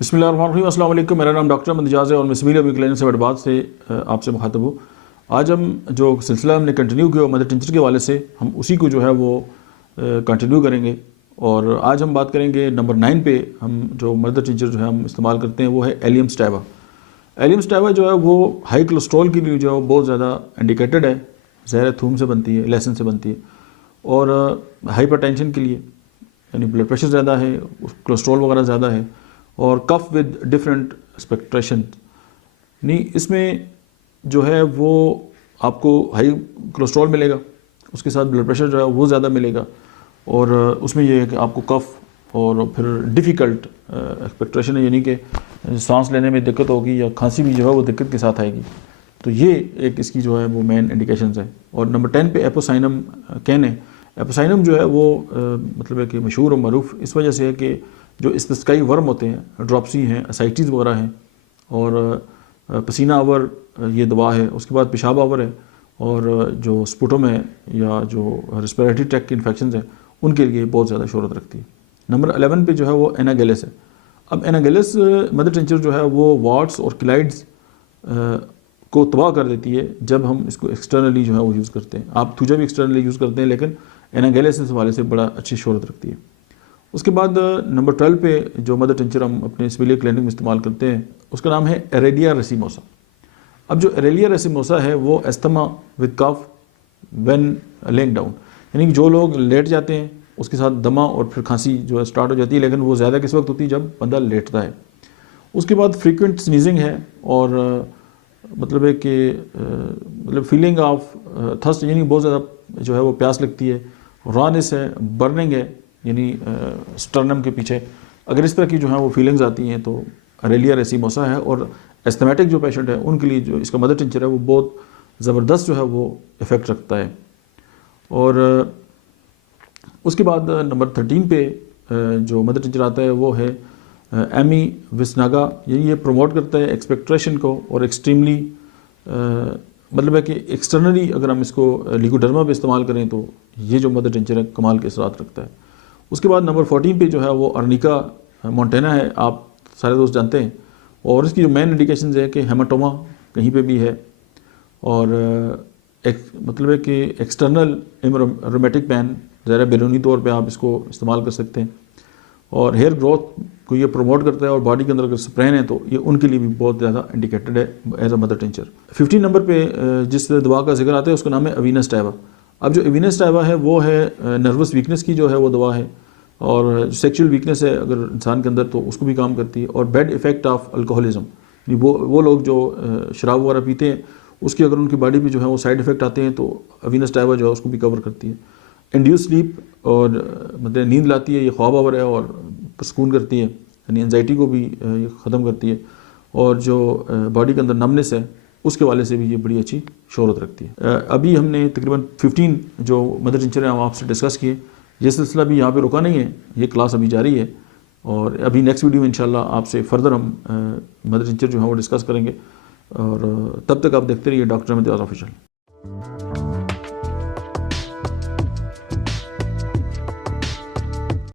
بسم اللہ الرحمن الرحیم. السلام علیکم. میرا نام ڈاکٹر احمد اعجاز ہے اور میں سمیل کلینک سے بات سے آپ سے مخاطب ہوں. آج ہم جو سلسلہ ہم نے کنٹینیو کیا مدر ٹنچر کے حوالے سے ہم اسی کو جو ہے وہ کنٹینیو کریں گے. اور آج ہم بات کریں گے نمبر 9 پہ. ہم جو مدر ٹنچر جو ہے ہم استعمال کرتے ہیں وہ ہے ایلیم سٹیوا. ایلیم سٹیوا جو ہے وہ ہائی کولیسٹرول کے لیے جو ہے بہت زیادہ انڈیکیٹڈ ہے. زہر تھوم سے بنتی ہے, لہسن سے بنتی ہے. اور ہائپر ٹینشن کے لیے یعنی بلڈ پریشر زیادہ ہے, کولیسٹرول وغیرہ زیادہ ہے, اور کف ود ڈفرینٹ اسپیکٹریشن. نہیں اس میں جو ہے وہ آپ کو ہائی کولیسٹرول ملے گا, اس کے ساتھ بلڈ پریشر جو ہے وہ زیادہ ملے گا, اور اس میں یہ ہے کہ آپ کو کف اور پھر ڈیفیکلٹ ایکسپیکٹریشن ہے, یعنی کہ سانس لینے میں دقت ہوگی یا کھانسی بھی جو ہے وہ دقت کے ساتھ آئے گی. تو یہ ایک اس کی جو ہے وہ مین انڈیکیشنز ہیں. اور نمبر 10 پہ ایپوسائنم کین ہے. ایپوسائنم جو ہے وہ مطلب ہے کہ مشہور اور معروف اس وجہ سے ہے کہ جو استسقائی ورم ہوتے ہیں, ڈراپسی ہیں, اسائٹیز وغیرہ ہیں, اور پسینہ آور یہ دوا ہے. اس کے بعد پیشاب آور ہے, اور جو سپوٹم ہے یا جو ریسپیریٹری ٹریک کے انفیکشنز ہیں ان کے لیے بہت زیادہ شہرت رکھتی ہے. نمبر 11 پہ جو ہے وہ ایناگیلس ہے. اب ایناگیلس مدر ٹنچر جو ہے وہ واٹس اور کلائڈز کو تباہ کر دیتی ہے جب ہم اس کو ایکسٹرنلی جو ہے وہ یوز کرتے ہیں. آپ تھوجا بھی ایکسٹرنلی یوز کرتے ہیں, لیکن ایناگیلس اس حوالے سے بڑا اچھی شہرت رکھتی ہے. اس کے بعد نمبر 12 پہ جو مدر ٹنچر ہم اپنے سویلیا کلینک میں استعمال کرتے ہیں اس کا نام ہے ایریلیا ریسیموسا. اب جو ایریلیا ریسیموسا ہے وہ استھما ود کاف وین لینگ ڈاؤن, یعنی کہ جو لوگ لیٹ جاتے ہیں اس کے ساتھ دمہ اور پھر کھانسی جو ہے اسٹارٹ ہو جاتی ہے, لیکن وہ زیادہ کس وقت ہوتی ہے جب بندہ لیٹتا ہے. اس کے بعد فریکوینٹ سنیزنگ ہے, اور مطلب ہے کہ مطلب فیلنگ آف تھرسٹ, یعنی بہت زیادہ جو ہے وہ پیاس لگتی ہے. رانس ہے, برننگ ہے یعنی سٹرنم کے پیچھے. اگر اس طرح کی جو ہیں وہ فیلنگز آتی ہیں تو ایریلیا ریسیموسا ہے. اور ایستھمیٹک جو پیشنٹ ہے ان کے لیے جو اس کا مدر ٹنچر ہے وہ بہت زبردست جو ہے وہ افیکٹ رکھتا ہے. اور اس کے بعد نمبر 13 پہ جو مدر ٹنچر آتا ہے وہ ہے ایمی وسناگا. یہ پروموٹ کرتا ہے ایکسپیکٹریشن کو, اور ایکسٹریملی مطلب ہے کہ ایکسٹرنلی اگر ہم اس کو لیگوڈرما پہ استعمال کریں تو یہ جو مدر ٹنچر ہے کمال کے اثرات رکھتا ہے. اس کے بعد نمبر 14 پہ جو ہے وہ ارنیکا مونٹینا ہے, آپ سارے دوست جانتے ہیں. اور اس کی جو مین انڈیکیشنز ہے کہ ہیماٹوما کہیں پہ بھی ہے, اور مطلب ہے کہ ایکسٹرنل رومیٹک پین ظاہر بیرونی طور پہ آپ اس کو استعمال کر سکتے ہیں. اور ہیئر گروتھ کو یہ پروموٹ کرتا ہے, اور باڈی کے اندر اگر سپرین ہے تو یہ ان کے لیے بھی بہت زیادہ انڈیکیٹڈ ہے ایز اے مدر ٹنچر. 15 نمبر پہ جس دوا کا ذکر آتا ہے اس کا نام ہے اوینس ٹیوا. اب جو اوینس ٹیوا ہے وہ ہے نروس ویکنس کی جو ہے وہ دوا ہے, اور سیکچول ویکنس ہے اگر انسان کے اندر تو اس کو بھی کام کرتی ہے. اور بیڈ افیکٹ آف الکوہولزم, وہ لوگ جو شراب وغیرہ پیتے ہیں اس کی اگر ان کی باڈی پہ جو ہے وہ سائڈ افیکٹ آتے ہیں تو اوینس ٹیوا جو ہے اس کو بھی کور کرتی ہے. انڈیوس سلیپ, اور مطلب نیند لاتی ہے, یہ خواب آور ہے اور سکون کرتی ہے, یعنی انزائٹی کو بھی یہ ختم کرتی ہے. اور جو باڈی کے اندر نمنس ہے اس کے والے سے بھی یہ بڑی اچھی شہرت رکھتی ہے. ابھی ہم نے تقریباً 15 جو مدر ٹنچر ہیں ہم آپ سے ڈسکس کیے. یہ سلسلہ بھی یہاں پہ رکا نہیں ہے, یہ کلاس ابھی جاری ہے, اور ابھی نیکسٹ ویڈیو میں انشاءاللہ آپ سے فردر ہم مدر ٹنچر جو ہے وہ ڈسکس کریں گے. اور تب تک آپ دیکھتے رہیے ڈاکٹر احمد اعجاز آفیشیل.